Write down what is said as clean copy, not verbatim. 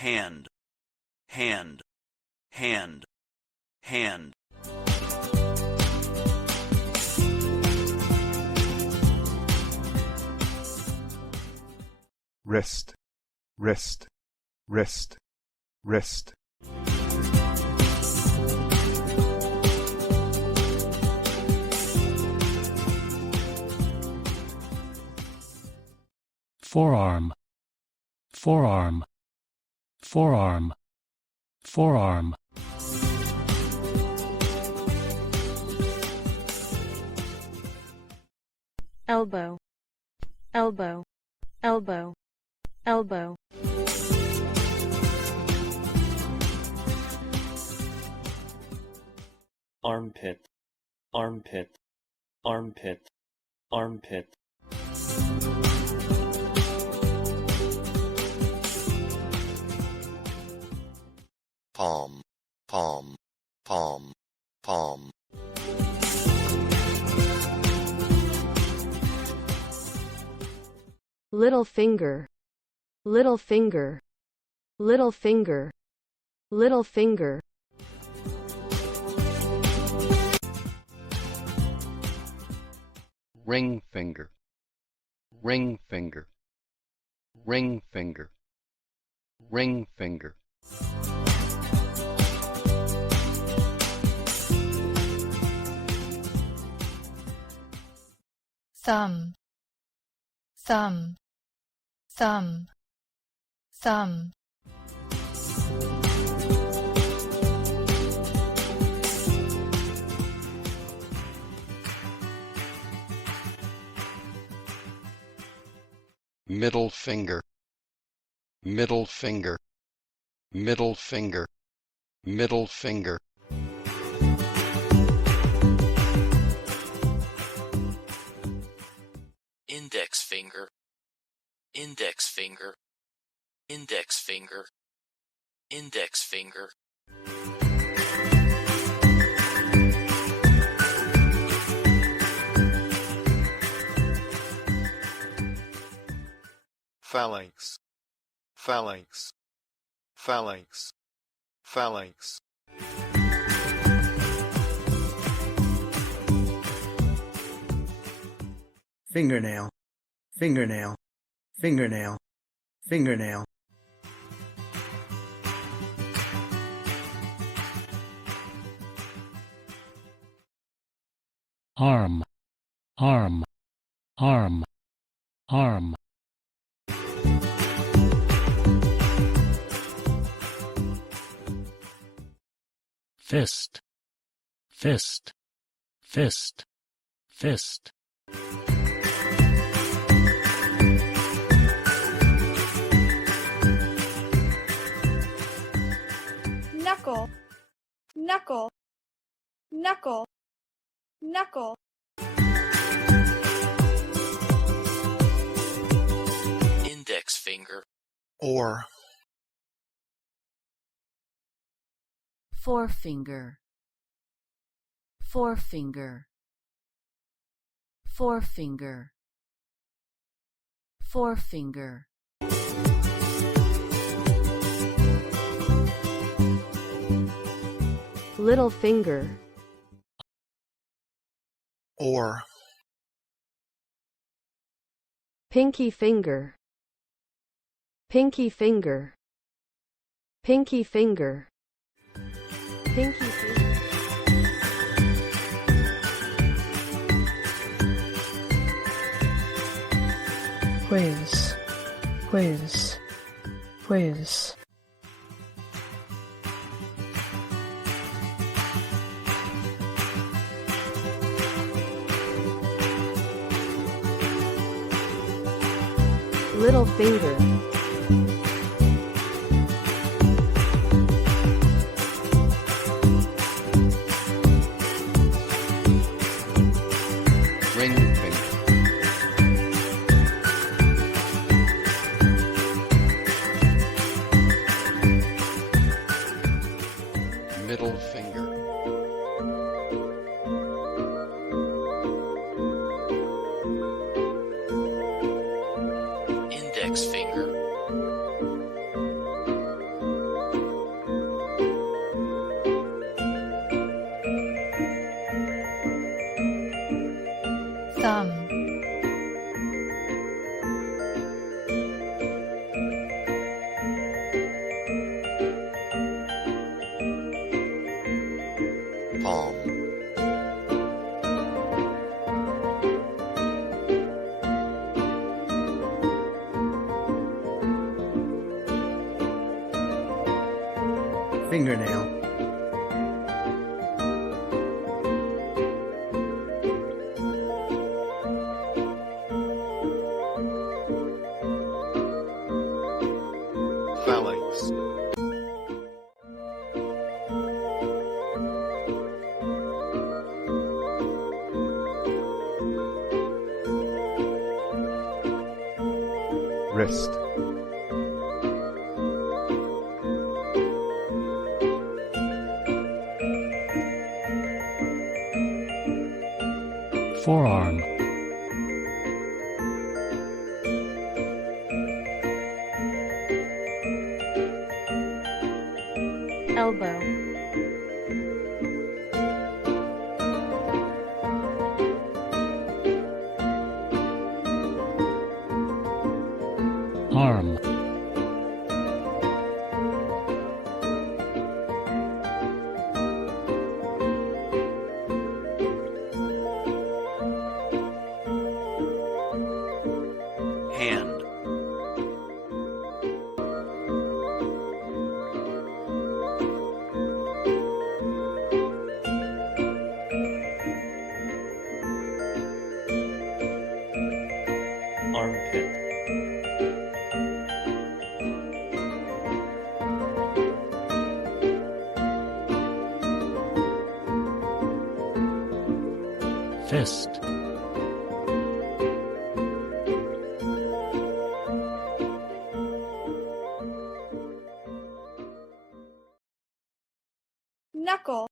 hand, hand, hand, hand. Wrist, wrist, wrist, wrist. Forearm, forearm, forearm, forearm. Elbow, elbow, elbow, elbow. Armpit, armpit, armpit, armpit. Palm, palm, palm, palm. Little finger, little finger, little finger, little finger. Ring finger, ring finger, ring finger, ring finger. Thumb, thumb, thumb, thumb. Middle finger, middle finger, middle finger, middle finger. Index finger, index finger, index finger, index finger. Phalanx, phalanx, phalanx, phalanx. Fingernail, fingernail, fingernail, fingernail. Arm, arm, arm, arm. Fist, fist, fist, fist. Knuckle, knuckle, knuckle, knuckle. Index finger, Or, Forefinger, forefinger, forefinger, forefinger. Little finger, or. pinky finger, pinky finger, pinky finger, pinky finger. Quiz, quiz, quiz. Little finger, Ring finger, middle finger, index finger, thumb, palm, fingernail, phalanx, wrist, forearm, elbow, arm, hand, armpit, fist, knuckle,